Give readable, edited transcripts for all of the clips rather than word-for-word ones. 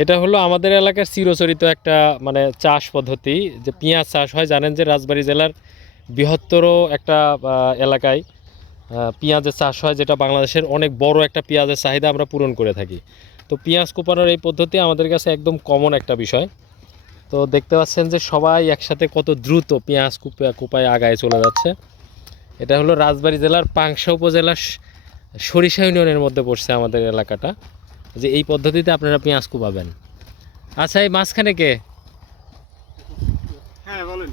এটা হলো আমাদের এলাকার চিরচরিত একটা মানে চাষ পদ্ধতি, যে পেঁয়াজ চাষ হয়। জানেন যে রাজবাড়ী জেলার বৃহত্তর একটা এলাকায় পেঁয়াজের চাষ হয়, যেটা বাংলাদেশের অনেক বড় একটা পেঁয়াজের চাহিদা আমরা পূরণ করে থাকি। তো পেঁয়াজ কোপানোর এই পদ্ধতি আমাদের কাছে একদম কমন একটা বিষয়। তো দেখতে পাচ্ছেন যে সবাই একসাথে কত দ্রুত পেঁয়াজ কোপায় আগায় চলে যাচ্ছে। এটা হলো রাজবাড়ী জেলার পাংশা উপজেলার সরিষা ইউনিয়নের মধ্যে পড়ছে আমাদের এলাকাটা, যে এই পদ্ধতিতে আপনারা পেঁয়াজ কোপাবেন। আচ্ছা, এই মাঝখানে কে? হ্যাঁ বলেন।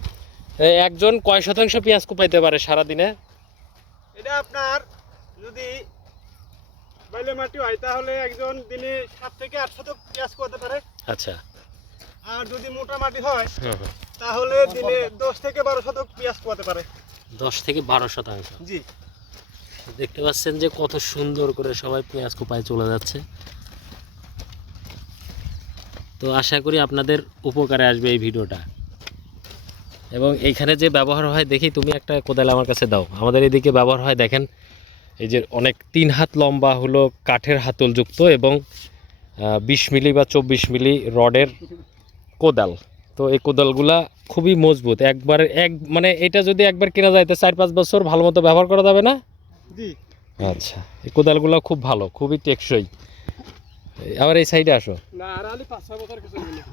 একজন কয় শতাংশ পেঁয়াজ কোপাইতে পারে সারাদিনে? এটা আপনার যদি বাইলে মাটি হয় তাহলে একজন দিনে 7 থেকে 8 শতক পেঁয়াজ কোপাতে পারে। আচ্ছা। আর যদি মোটা মাটি হয় হুম হুম। তাহলে দিনে 10 থেকে 12 শতক পেঁয়াজ কোপাতে পারে। 10 থেকে 12 শতাংশ। জি। দেখতে পাচ্ছেন যে কত সুন্দর করে সবাই পেঁয়াজ কোপায় চলে যাচ্ছে। তো আশা করি আপনাদের উপকারে আসবে এই ভিডিওটা। এবং এইখানে যে ব্যবহার হয়, দেখি তুমি একটা কোদাল আমার কাছে দাও। আমাদের এদিকে ব্যবহার হয়, দেখেন এই যে অনেক 3 হাত লম্বা হলো কাঠের হাতলযুক্ত এবং 20 মিলি বা 24 মিলি রডের কোদাল। তো এই কোদালগুলা খুবই মজবুত, একবার মানে এটা যদি একবার কেনা যায় তো 4-5 বছর ভালো মতো ব্যবহার করা যাবে না? জি। আচ্ছা, এই কোদালগুলো খুব ভালো, খুবই টেকসই। আবার এই সাইডে আসো। না আর আলি 5-6 বছর কিছু নেই।